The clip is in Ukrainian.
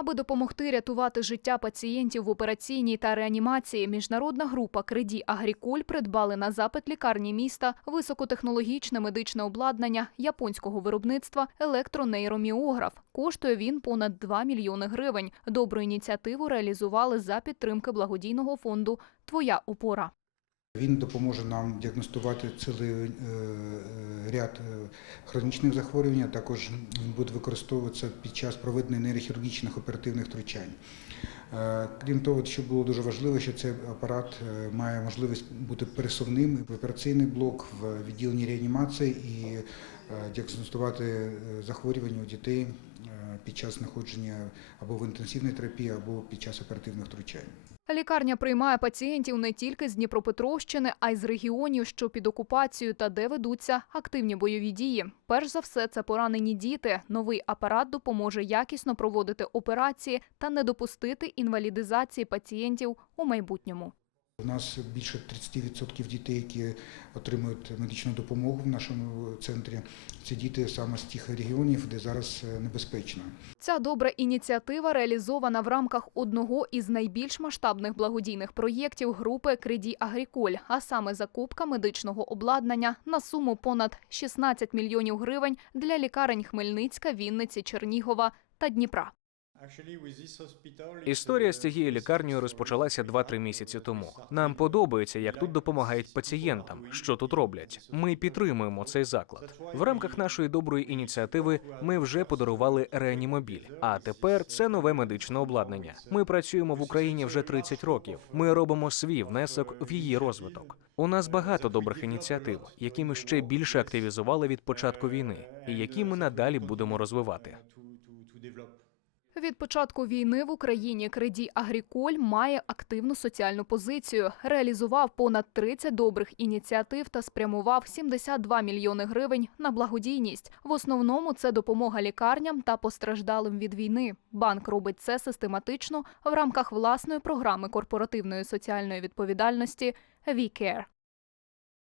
Аби допомогти рятувати життя пацієнтів в операційній та реанімації, міжнародна група Кредій Агріколь придбали на запит лікарні міста високотехнологічне медичне обладнання японського виробництва електронейроміограф. Коштує він понад 2 мільйони гривень. Добру ініціативу реалізували за підтримки благодійного фонду Твоя опора. Він допоможе нам діагностувати цілий е, е, ряд е, хронічних захворювань. а Також він буде використовуватися під час проведення нейрохірургічних оперативних втручань. Крім того, що було дуже важливо, що цей апарат має можливість бути пересувним в операційний блок, в відділенні реанімації і діагностувати захворювання у дітей під час знаходження або в інтенсивній терапії, або під час оперативних втручань. Лікарня приймає пацієнтів не тільки з Дніпропетровщини, а й з регіонів, що під окупацією та де ведуться активні бойові дії. Перш за все, це поранені діти. Новий апарат допоможе якісно проводити операції та не допустити інвалідизації пацієнтів у майбутньому. У нас більше 30% дітей, які отримують медичну допомогу в нашому центрі. Це діти саме з тих регіонів, де зараз е, небезпечно. Ця добра ініціатива реалізована в рамках одного із найбільш масштабних благодійних проєктів групи Кредій Агріколь, а саме закупка медичного обладнання на суму понад 16 мільйонів гривень для лікарень Хмельницька, Вінниці, Чернігова та Дніпра. Історія з цією лікарнею розпочалася 2-3 місяці тому. Нам подобається, як тут допомагають пацієнтам, що тут роблять. Ми підтримуємо цей заклад. В рамках нашої доброї ініціативи ми вже подарували реанімобіль. А тепер це нове медичне обладнання. Ми працюємо в Україні вже 30 років. Ми робимо свій внесок в її розвиток. У нас багато добрих ініціатив, які ми ще більше активізували від початку війни, і які ми надалі будемо розвивати. Від початку війни в Україні Кредій Агріколь має активну соціальну позицію, реалізував понад 30 добрих ініціатив та спрямував 72 мільйони гривень на благодійність. В основному це допомога лікарням та постраждалим від війни. Банк робить це систематично в рамках власної програми корпоративної соціальної відповідальності «WeCare».